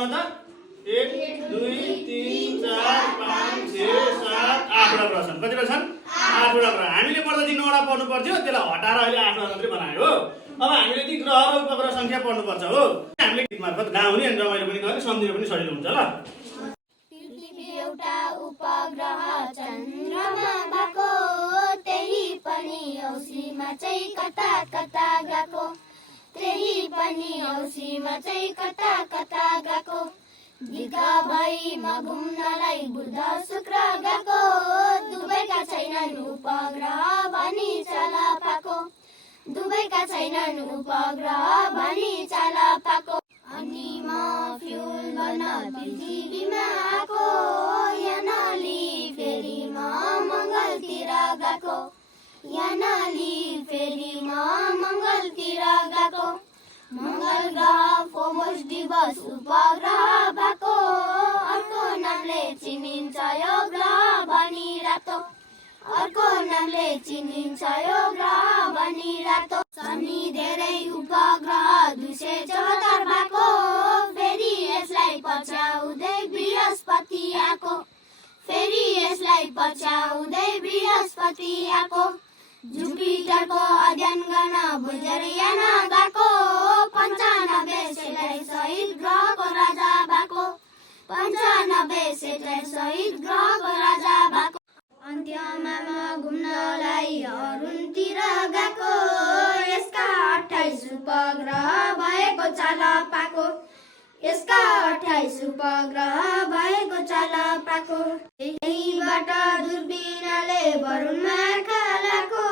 भन त 1 2 3 4 5 6 7 8 वटा ग्रह छन् कतिवटा छन् 8 वटा ग्रह हामीले पढ्दा 3 वटा पढ्नु पर्थ्यो त्यसलाई हटाएर अहिले 8 वटा मात्रै बनायो हो अब हामीले ती ग्रह र उपग्रह संख्या पढ्नु पर्छ हो हामीले गीत मार्फत गाउने अनि रमाइलो पनि गर्ने सम्झिनु पनि सजिलो हुन्छ ल पृथ्वी एउटा उपग्रह चन्द्रमा भएको त्यही पनि औँसीमा चाहिँ कता कता गएको त्यही पनि औँसीमा चाहिँ कता कता गएको दिघा भैमा घुम्नलाई बुध शुक्र गएको दुबैका छैनन् उपग्रह भनी चला पाको दुबैका छैनन् उपग्रह भनी चला पाको अनि म फ्युल बन पृथ्वीमा आएको यानाली फेरि म मङ्गलतिर गएको यानाली फेरि म मङ्गलतिर गएको मङ्गल ग्रह फोमोस दिवस उपग्रह भएको अर्को नामले चिनिन्छ यो ग्रह भनी रातो अर्को नामले चिनिन्छ यो ग्रह भनी रातो शनि धेरै उपग्रह 274 भएको फेरि यसलाई पछ्याउँदै बृहस्पति आएको फेरि यसलाई पछ्याउँदै बृहस्पति आएको जुपिटरको अध्ययन गर्न भुजर यान गएको 95 सेटेलाइट सहित ग्रहको राजा भएको 95 सेटेलाइट सहित ग्रहको राजा भएको अन्त्यमा म घुम्नलाई अरुणतिर गएको यसका 28 उपग्रह भएको चाला पाको यसका 28 उपग्रह भएको चाला पाको यहीबाट दूरबीनले वरुणमा खालाको